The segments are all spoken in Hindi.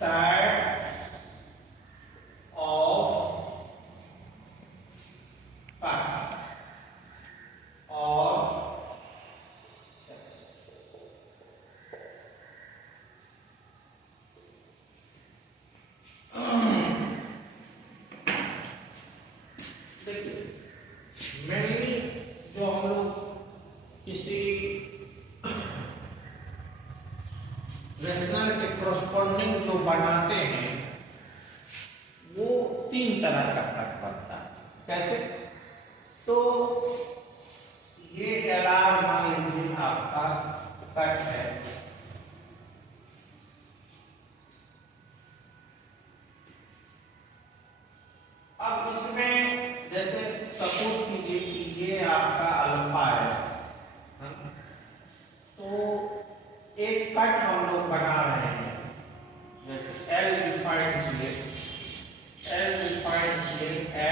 types of cut or section. देखिए मेनली जो हम लोग किसी रेशनल के कॉरस्पॉन्डिंग जो बनाते हैं वो तीन तरह का कट बनता है। कैसे? तो ये एलार मान लीजिए आपका कट है, अब इसमें जैसे सपोज कीजिए कि ये आपका अल्फा है, तो एक कट हम लोग बना रहे हैं, जैसे L डिफाइंड किए x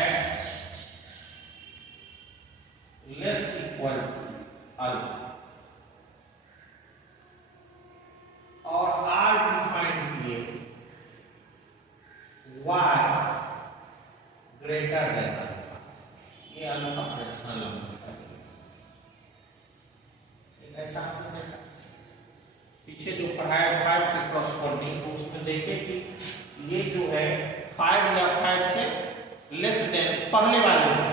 लेस इक्वल अल्फा और R डिफाइंड किए y ग्रेटर देन अल्फा। ये अल्फा रेशनल नंबर है। ऐसा आपने देखा पीछे जो पढ़ाया 5 के कॉरस्पॉन्डिंग, तो उसमें देखिए कि ये जो है 5 या 5 से लेस देन पहले वाले में,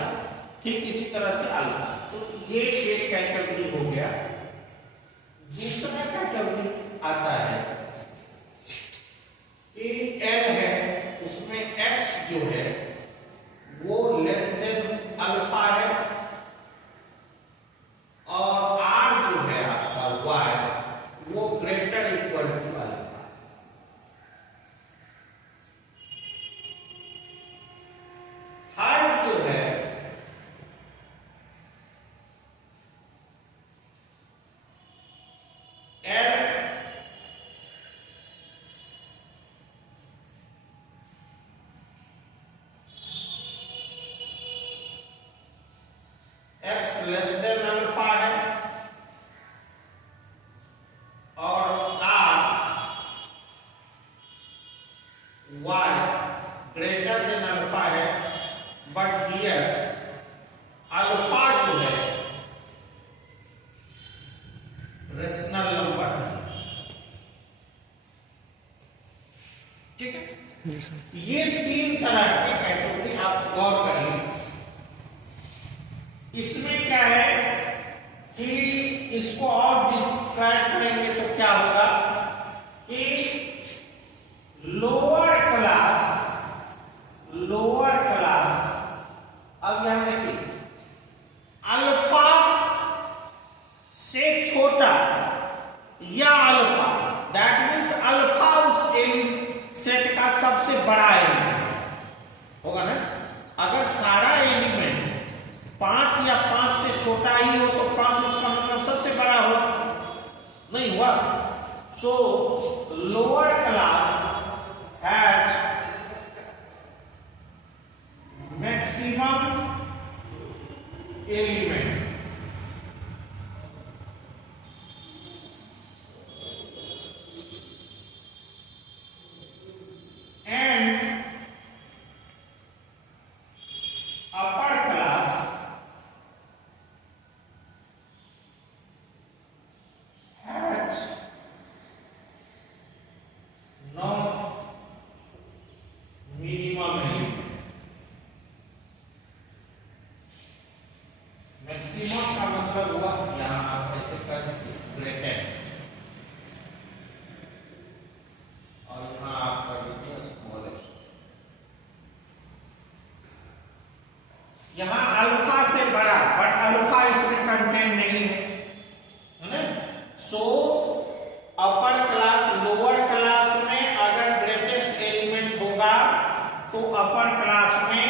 ठीक इसी तरह से अल्फा। तो ये एक कैटेगरी हो गया। दूसरा कैटेगरी आता है कि L है, उसमें x जो है वो लेस देन अल्फा है और R जो है आपका y वो greater equal to alpha. Third जो है x लेस देन अल्फा है और R y greater than alpha है, बट हियर अल्फा जो है रेशनल नंबर है। ठीक है, ये तीन तरह के कैटेगरी आप गौर करिए। इसमें क्या है कि इसको और डिस्क्राइब करेंगे तो क्या होगा कि लोअर क्लास, अब यहां देखिए अल्फा से छोटा या अल्फा, दैट मीन्स अल्फा उस सेट का सबसे बड़ा एलिमेंट होगा ना। अगर सारा एलिमेंट 5 या 5 से छोटा ही हो तो 5 उसका मतलब सबसे बड़ा हो, नहीं हुआ। सो lower class has maximum element and upper class has no minimum element। Maximum का मतलब हुआ यहां आप ऐसे कर ग्रेटेस्ट और यहां आप कर दीजिए स्मॉलेस्ट। यहां अल्फा से बड़ा, बट अल्फा इसमें कंटेन नहीं है ना। सो अपर क्लास लोअर क्लास में अगर ग्रेटेस्ट एलिमेंट होगा तो अपर क्लास में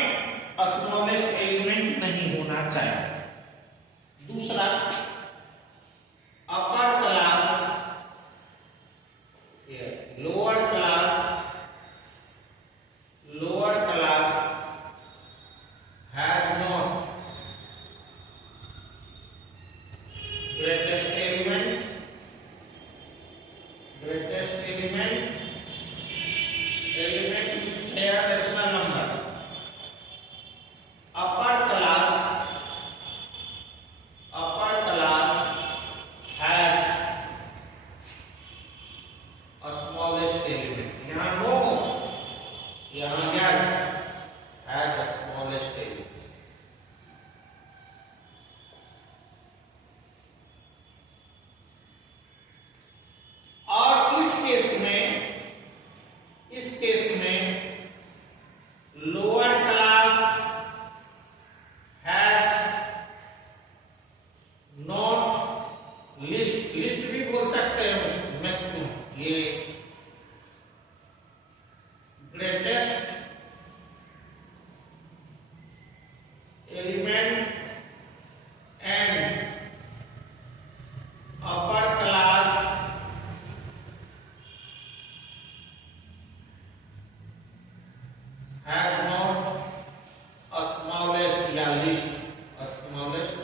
स्मॉलेस्ट एलिमेंट नहीं होना चाहिए। दूसरा upper class lower class has not greatest element they are decimal number. Upper class has a smallest element. यहाँ no, यहाँ yes, has a smallest element. और इस केस में lower class has not list भी बोल सकते हैं मैक्सिमम, ये greatest element and upper class has not a smallest या least a smallest.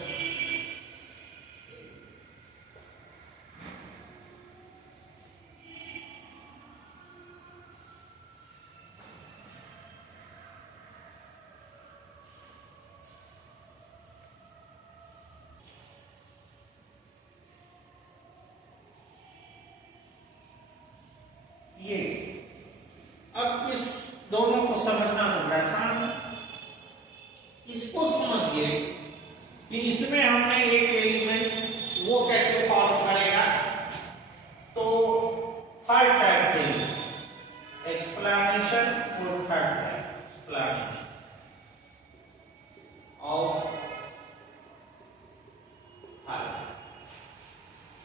ये अब इस दोनों को समझना तो बड़ा आसान है। इसको समझिए कि इसमें हमने एक एलिमेंट वो कैसे फॉर्म करेगा। तो थर्ड टाइप के लिए एक्सप्लेनेशन और थर्ड टाइप एक्सप्लेनेशन ऑफ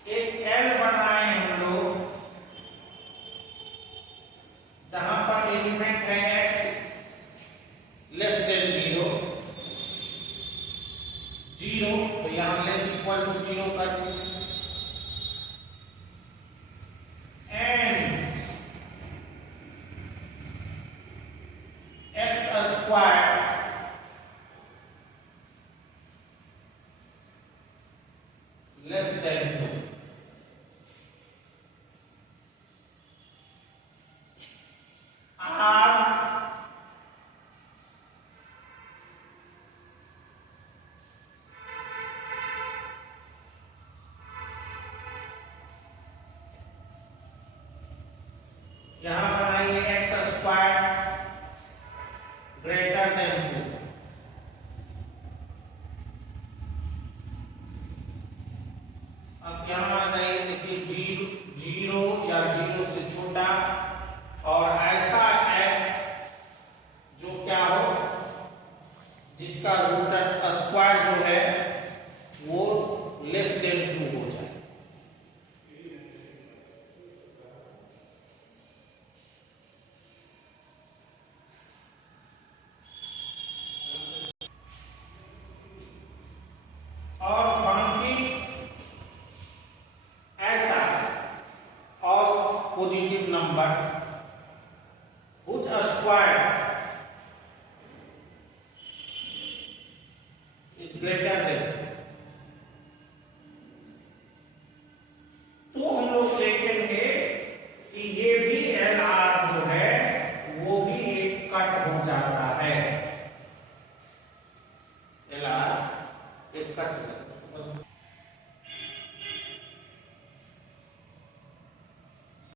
एक एल बनाए हम लोग जहां पर एलिमेंट है x लेस देन 0, तो यहां लेस इक्वल टू 0 कर देंगे and x square less than 2। यहां बनाइए एक्स स्क्वायर ग्रेटर देन 2। अब यहां आ जाइए, देखिए 0 या 0 से छोटा और ऐसा x जो क्या हो जिसका रूट स्क्वायर जो है वो लेस देन 2 हो जाए। और बाकी ऐसा और पॉजिटिव नंबर whose स्क्वायर